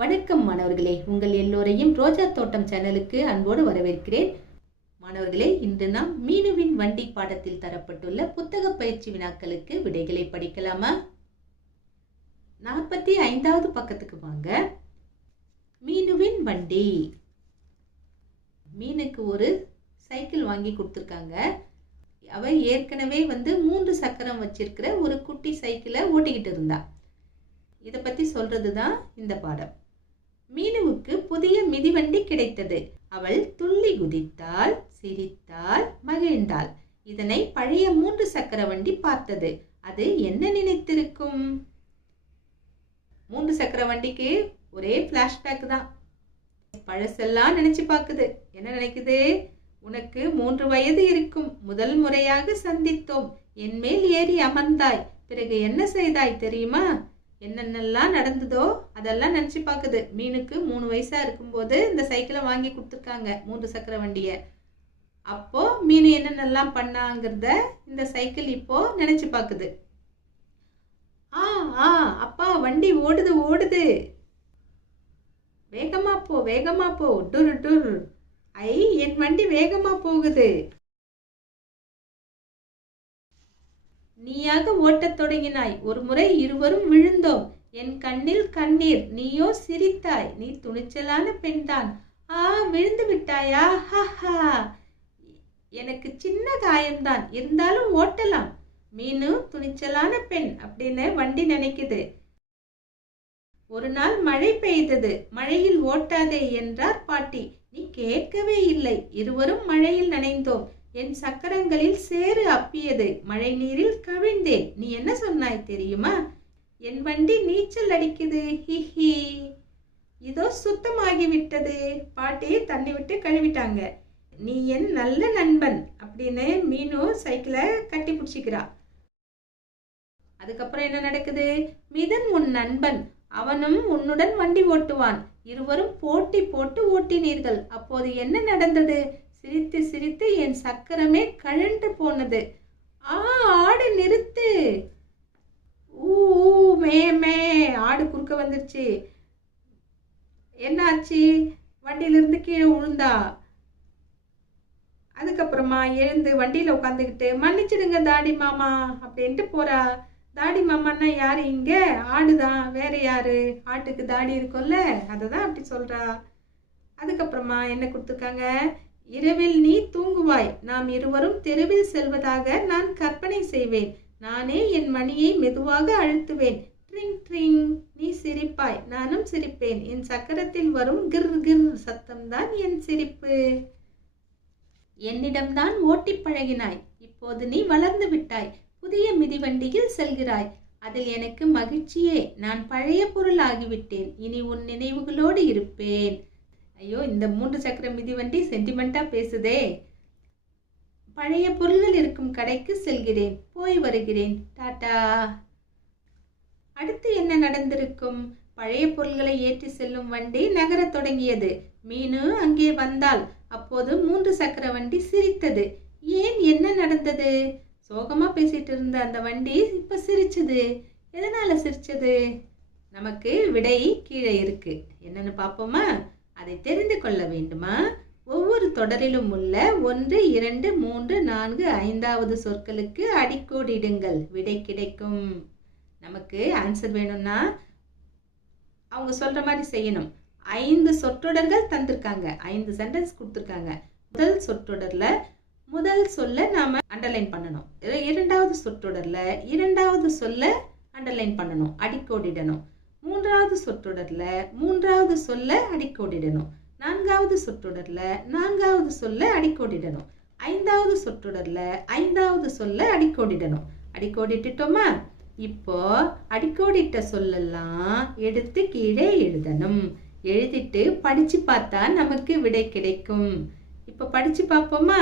வணக்கம் மாணவர்களே, உங்கள் எல்லோரையும் ரோஜா தோட்டம் சேனலுக்கு அன்போடு வரவேற்கிறேன். மாணவர்களே, இன்று நாம் மீனுவின் வண்டி பாடத்தில் தரப்பட்டுள்ள புத்தக பயிற்சி வினாக்களுக்கு விடைகளை படிக்கலாமா? 45வது பக்கத்துக்கு வாங்க. மீனுவின் வண்டி. மீனுக்கு ஒரு சைக்கிள் வாங்கி கொடுத்துருக்காங்க. அவ ஏற்கனவே 3 சக்கரம் வச்சிருக்கிற ஒரு குட்டி சைக்கிளை ஓட்டிக்கிட்டு இருந்தா. இதை பத்தி சொல்றதுதான் இந்த பாடம். மீனுவுக்கு புதிய மிதிவண்டி கிடைத்தது. அவள் துள்ளி குதித்தாள், சிரித்தாள், மகிழ்ந்தாள். இதனை பழைய 3 சக்கர வண்டி பார்த்தது. அது என்ன நினைத்திருக்கும்? 3 சக்கர வண்டிக்கு ஒரே பிளாஷ்பேக் தான். பழசெல்லாம் நினைச்சு பார்க்குது. என்ன நினைக்குது? உனக்கு 3 வயது இருக்கும். முதல் முறையாக சந்தித்தோம். என் மேல் ஏறி அமர்ந்தாய். பிறகு என்ன செய்தாய் தெரியுமா? என்னென்னலாம் நடந்ததோ அதெல்லாம் நினச்சி பார்க்குது. மீனுக்கு 3 வயசா இருக்கும்போது இந்த சைக்கிளை வாங்கி கொடுத்துருக்காங்க, 3 சக்கர வண்டியை. அப்போ மீன் என்னென்னலாம் பண்ணாங்கிறத இந்த சைக்கிள் இப்போ நினைச்சு பார்க்குது. அப்பா, வண்டி ஓடுது ஓடுது, வேகமா போ வேகமா போ, டுர் டுர். என் வண்டி வேகமா போகுது. நீயாக ஓட்டத் தொடங்கினாய். ஒரு முறை இருவரும் விழுந்தோம். என் கண்ணில் கண்ணீர். நீயோ சிரித்தாய். நீ துணிச்சலான பெண்தான். விழுந்து விட்டாயா? ஹஹா, எனக்கு சின்ன காயம்தான், இருந்தாலும் ஓட்டலாம். மீனு துணிச்சலான பெண் அப்படின்னு வண்டி நினைக்குது. ஒரு நாள் மழை பெய்தது. மழையில் ஓட்டாதே என்றார் பாட்டி. நீ கேட்கவே இல்லை. இருவரும் மழையில் நனைந்தோம். என் சக்கரங்களில் சேறு அப்பியது. மழை நீரில் கவிழ்ந்தேன். நீ என்ன சொன்னாய் தெரியுமா? என் வண்டி நீச்சல் அடிக்குது, ஹிஹி. இதோ சுத்தமாகிவிட்டது. பாட்டி தண்ணி விட்டு கழுவிட்டாங்க. நீ என் நல்ல நண்பன் அப்படின்னு மீனு சைக்கிளை கட்டி பிடிச்சிக்கிறா. அதுக்கப்புறம் என்ன நடக்குது? மிதன் உன் நண்பன். அவனும் உன்னுடன் வண்டி ஓட்டுவான். இருவரும் போட்டி போட்டு ஓட்டினீர்கள். அப்போது என்ன நடந்தது? சிரித்து சிரித்து என் சக்கரமே கழண்டு போனது. ஆடு நிறுத்து. மே ஆடு குறுக்க வந்துருச்சு. என்னாச்சு? வண்டியிலிருந்து கீழே விழுந்தா. அதுக்கப்புறமா எழுந்து வண்டியில உட்காந்துக்கிட்டு மன்னிச்சிடுங்க தாடி மாமா அப்படின்ட்டு போறா. தாடி மாமான்னா யாரு? இங்க ஆடுதான், வேற யாரு? ஆட்டுக்கு தாடி இருக்கும்ல, அததான் அப்படி சொல்றா. அதுக்கப்புறமா என்ன கொடுத்துருக்காங்க? இரவில் நீ தூங்குவாய். நாம் இருவரும் தெருவில் செல்வதாக நான் கற்பனை செய்வேன். நானே என் மணியை மெதுவாக அழுத்துவேன். Drink drink. நீ சிரிப்பாய், நானும் சிரிப்பேன். என் சக்கரத்தில் வரும் கிர் கிர் சத்தம்தான் என் சிரிப்பு. என்னிடம்தான் ஓட்டி பழகினாய். இப்போது நீ வளர்ந்து விட்டாய். புதிய மிதிவண்டியில் செல்கிறாய். அதில் எனக்கு மகிழ்ச்சியே. நான் பழைய பொருள் ஆகிவிட்டேன். இனி உன் நினைவுகளோடு இருப்பேன். ஐயோ, இந்த 3 சக்கர மிதிவண்டி சென்டிமெண்டா பேசுதே. பழைய பொருள்கள் இருக்கும் கடைக்கு செல்கிறேன். போய் வருகிறேன். டாடா. அடுத்து என்ன நடந்திருக்கும்? பழைய பொருள்களை ஏற்றி செல்லும் வண்டி நகரத் தொடங்கியது. மீனு அங்கே வந்தாள். அப்போது 3 சக்கர வண்டி சிரித்தது. ஏன், என்ன நடந்தது? சோகமா பேசிட்டு இருந்த அந்த வண்டி இப்ப சிரிச்சது. எதனால சிரிச்சது? நமக்கு விடை கீழே இருக்கு. என்னன்னு பார்ப்போமா? அதை தெரிந்து கொள்ள வேண்டுமா? ஒவ்வொரு தொடரிலும் உள்ள 1, 2, 3, 4, 5வது சொற்களுக்கு அடிக்கோடிடுங்கள். விடை கிடைக்கும். நமக்கு ஆன்சர் வேணும்னா அவங்க சொல்ற மாதிரி செய்யணும். 5 சொற்றொடர்கள் தந்திருக்காங்க. 5 சென்டென்ஸ் கொடுத்துருக்காங்க. முதல் சொற்றொடர்ல முதல் சொல்ல நாம அண்டர்லைன் பண்ணணும். 2வது சொற்றொடர்ல 2வது சொல்ல அண்டர்லைன் பண்ணணும், அடிக்கோடிடணும். 3வது சொற்றொடர்ல 3வது சொல்ல அடிக்கோடிடணும். 4வது சொற்றொடர்ல 4வது சொல்ல அடிக்கோடிடணும். 5வது சொற்றொடர்ல 5வது சொல்ல அடிக்கோடிடணும். அடிக்கோடிட்டுட்டோமா? இப்போ அடிக்கோடிட்ட சொல்லெல்லாம் எடுத்து கீழே எழுதணும். எழுதிட்டு படிச்சு பார்த்தா நமக்கு விடை கிடைக்கும். இப்போ படிச்சு பார்ப்போமா?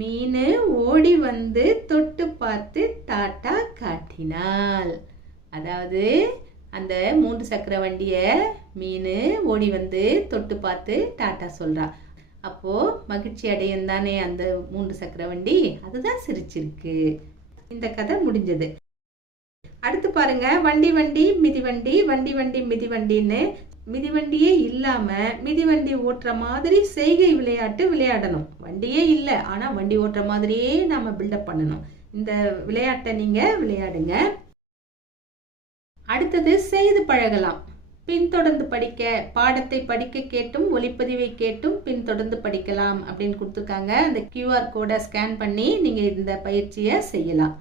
மீனு ஓடி வந்து தொட்டு பார்த்து டாட்டா காட்டினாள். அதாவது அந்த 3 சக்கர வண்டிய மீனு ஓடி வந்து தொட்டு பார்த்து டாட்டா சொல்றா. அப்போ மகிழ்ச்சி அடையும் தானே அந்த 3 சக்கர வண்டி, அதுதான் சிரிச்சிருக்கு. இந்த கதை முடிஞ்சது. அடுத்து பாருங்க, வண்டி வண்டி மிதிவண்டி, வண்டி வண்டி மிதிவண்டின்னு மிதிவண்டியே இல்லாம மிதிவண்டி ஓட்டுற மாதிரி செய்கை விளையாட்டு விளையாடணும். வண்டியே இல்லை, ஆனா வண்டி ஓட்டுற மாதிரியே நாம பில்டப் பண்ணணும். இந்த விளையாட்டை நீங்க விளையாடுங்க. அடுத்தது செய்து பழகலாம். பின்தொடர்ந்து படிக்க, பாடத்தை படிக்க கேட்டும் ஒலிப்பதிவை கேட்டும் பின்தொடர்ந்து படிக்கலாம் அப்படின்னு கொடுத்துருக்காங்க. அந்த QR கோடை ஸ்கேன் பண்ணி நீங்க இந்த பயிற்சியை செய்யலாம்.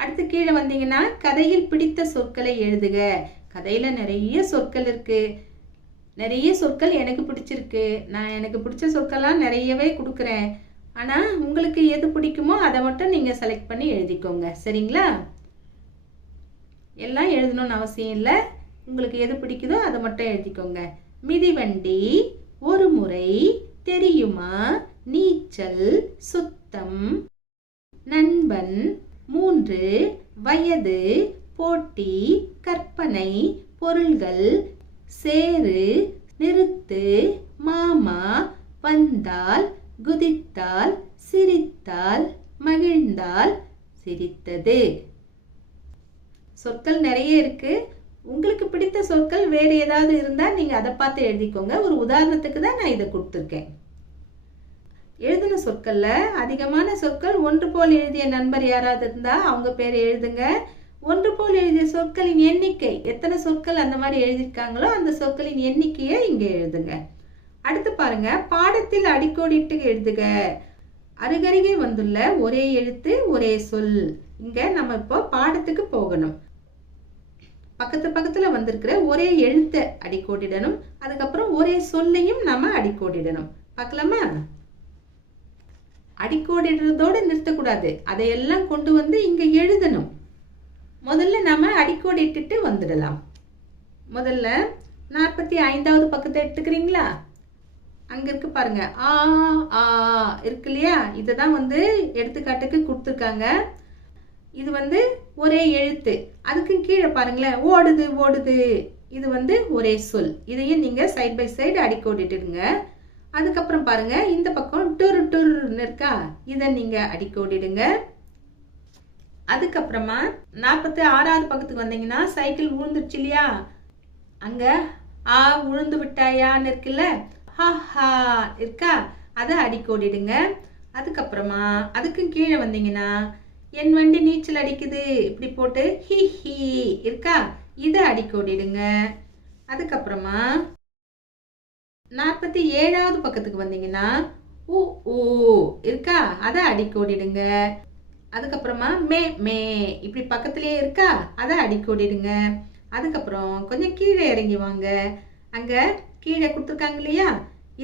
அடுத்து கீழே வந்தீங்கன்னா கதையில் பிடித்த சொற்களை எழுதுக. கதையில நிறைய சொற்கள் இருக்கு, நிறைய சொற்கள் எனக்கு பிடிச்சிருக்கு. நான் எனக்கு பிடிச்ச சொற்கள்லாம் நிறையவே கொடுக்குறேன். ஆனா உங்களுக்கு எது பிடிக்குமோ அதை மட்டும் நீங்க செலக்ட் பண்ணி எழுதிக்கோங்க. சரிங்களா? எல்லாம் எழுதணும்னு அவசியம் இல்லை, உங்களுக்கு எது பிடிக்குதோ அதை மட்டும் எழுதிக்கோங்க. மிதிவண்டி, ஒரு முறை, தெரியுமா, நீச்சல், சுத்தம், நண்பன், 3, வயது, போட்டி, கற்பனை, பொருள்கள், சேரு, நிறுத்து, மாமா, வந்தால், குதித்தால், சிரித்தால், மகிழ்ந்தால், சிரித்தது. சொற்கள் நிறைய இருக்கு. உங்களுக்கு பிடித்த சொற்கள் வேறு ஏதாவது இருந்தா நீங்க அதை பார்த்து எழுதிக்கோங்க. ஒரு உதாரணத்துக்கு தான் நான் இதை கொடுத்துருக்கேன். எழுதின சொற்கள்ல அதிகமான சொற்கள் ஒன்று போல் எழுதிய நண்பர் யாராவது இருந்தா அவங்க பேர் எழுதுங்க. ஒன்று போல் எழுதிய சொற்களின் எண்ணிக்கை, எத்தனை சொற்கள் அந்த மாதிரி எழுதியிருக்காங்களோ அந்த சொற்களின் எண்ணிக்கையை இங்க எழுதுங்க. அடுத்து பாருங்க, பாடத்தில் அடிக்கோடிட்டு எழுதுக. அருகருகே வந்துள்ள ஒரே எழுத்து ஒரே சொல். இங்க நம்ம இப்போ பாடத்துக்கு போகணும். பக்கத்துல வந்திருக்கிற ஒரே எழுத்தை அடிக்கோடிடணும். அதுக்கப்புறம் ஒரே சொல்லையும் நாம அடிக்கோடிடணும். பார்க்கலாமா? அடிக்கோடிடுறதோட நிறுத்தக்கூடாது, அதையெல்லாம் கொண்டு வந்து இங்க எழுதணும். முதல்ல நாம அடிக்கோடிட்டு வந்துடலாம். முதல்ல 45வது பக்கத்தை எடுத்துக்கிறீங்களா? அங்க இருக்கு பாருங்க, ஆ ஆ இருக்கு இல்லையா? இததான் வந்து எடுத்துக்காட்டுக்கு கொடுத்துருக்காங்க. இது வந்து ஒரே எழுத்து. அதுக்கு கீழே பாருங்களேன், ஓடுது ஓடுது, இது வந்து ஒரே சொல். இதையும் நீங்க சைட் பை சைடு அடிக்கோடிட்டுடுங்க. அதுக்கப்புறம் பாருங்க, இந்த பக்கம் டுர் டுர்னு இருக்கா, இதை நீங்க அடிக்கோடிடுங்க. அதுக்கப்புறமா 46வது பக்கத்துக்கு வந்தீங்கன்னா சைக்கிள் விழுந்துருச்சு இல்லையா? அங்க ஆ விழுந்து விட்டாயான்னு இருக்குல்ல, ஹா ஹா இருக்கா, அதை அடிக்கோடிடுங்க. அதுக்கப்புறமா அதுக்கு கீழே வந்தீங்கன்னா என் வண்டி நீச்சல் அடிக்குது இப்படி போட்டு ஹி ஹி இருக்கா, இதை அடிக்கோடிடுங்க. அதுக்கப்புறமா 47வது பக்கத்துக்கு வந்தீங்கன்னா ஊ ஊ இருக்கா, அதை அடிக்கோடிடுங்க. அதுக்கப்புறமா மே மே இப்படி பக்கத்துலயே இருக்கா, அதை அடிக்கோடிடுங்க. அதுக்கப்புறம் கொஞ்சம் கீழே இறங்கி வாங்க. அங்க கீழே கொடுத்துருக்காங்க இல்லையா,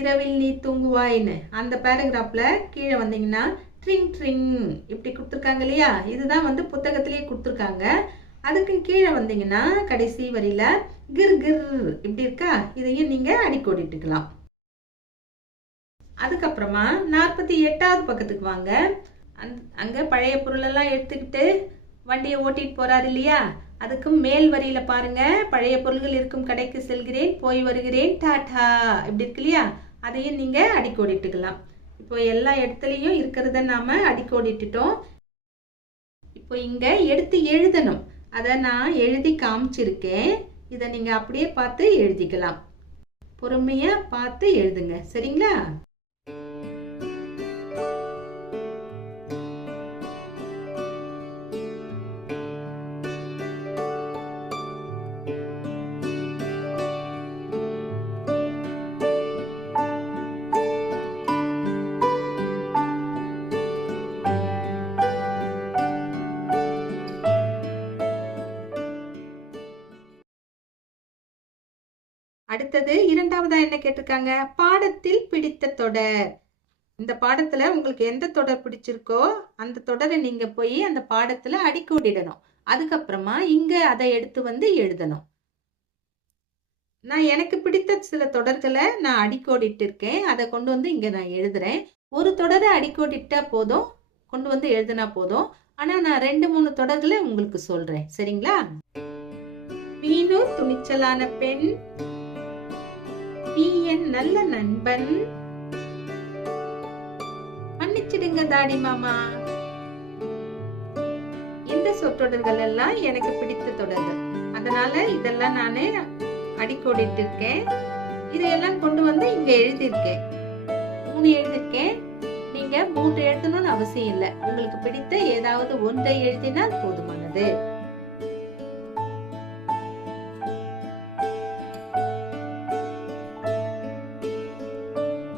இரவில் நீ தூங்குவாயின்னு, அந்த பேராகிராஃப்ல கீழே வந்தீங்கன்னா ட்ரிங் ட்ரிங் இப்படி கொடுத்துருக்காங்க இல்லையா, இதுதான் வந்து புத்தகத்திலேயே கொடுத்துருக்காங்க. அதுக்கு கீழே வந்தீங்கன்னா கடைசி வரியில கிர் கிர் இப்படி இருக்கா, இதையும் நீங்க அடிக்கோடிட்டுக்கலாம். அதுக்கப்புறமா 48வது பக்கத்துக்கு வாங்க. அங்க பழைய பொருள் எல்லாம் எடுத்துக்கிட்டு வண்டியை ஓட்டிட்டு போறாரு இல்லையா, அதுக்கு மேல் வரியில பாருங்க, பழைய பொருள்கள் இருக்கும் கடைக்கு செல்கிறேன், போய் வருகிறேன், டாடா இப்படி இருக்கு இல்லையா, அதையும் நீங்க அடிக்கோடிட்டுக்கலாம். இப்போ எல்லா இடத்துலையும் இருக்கிறத நாம அடிக்கோடிட்டுட்டோம். இப்போ இங்க எடுத்து எழுதணும். அதை நான் எழுதி காமிச்சிருக்கேன். இதை நீங்க அப்படியே பார்த்து எழுதிக்கலாம். பொறுமையா பார்த்து எழுதுங்க. சரிங்களா? அடுத்தது 2வதா என்ன கேட்டிருக்காங்க, பாடத்தில் பிடித்த தொடர். இந்த பாடத்துல உங்களுக்கு எந்த தொடர் பிடிச்சிருக்கோ அந்த தொடரை நீங்க போய் அந்த பாடத்துல அடிக்கோடிடணும். அதுக்கப்புறமா இங்க அதை எடுத்து வந்து எழுதணும். நான் எனக்கு பிடித்த சில தொடர்களை நான் அடிக்கோடிட்டு இருக்கேன், அதை கொண்டு வந்து இங்க நான் எழுதுறேன். ஒரு தொடரை அடிக்கோடிட்டா போதும், கொண்டு வந்து எழுதினா போதும். ஆனா நான் 2-3 தொடர்களை உங்களுக்கு சொல்றேன். சரிங்களா? மீனு துணிச்சலான பெண், நீ என் நல்ல நண்பன், மன்னிச்சிடுங்க தாடி மாமா. இந்த சொற்றொடர்கள் எல்லாம் எனக்கு பிடித்த தொடர்கள். அதனால இதெல்லாம் நானு அடிக்கோடிட்டிருக்கேன். இதையெல்லாம் கொண்டு வந்து இங்க எழுதியிருக்கேன். 3 எழுதியிருக்கேன். நீங்க 3 எழுதணும்னு அவசியம் இல்லை. உங்களுக்கு பிடித்த ஏதாவது ஒன்றை எழுதினால் போதுமானது.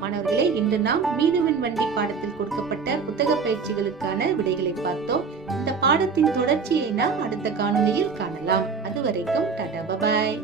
மாணவர்களே, இன்று நாம் மீனுவின் வண்டி பாடத்தில் கொடுக்கப்பட்ட புத்தக பயிற்சிகளுக்கான விடைகளை பார்த்தோம். இந்த பாடத்தின் தொடர்ச்சியை நாம் அடுத்த காணொளியில் காணலாம். அதுவரைக்கும் டாடா, பை பாய்.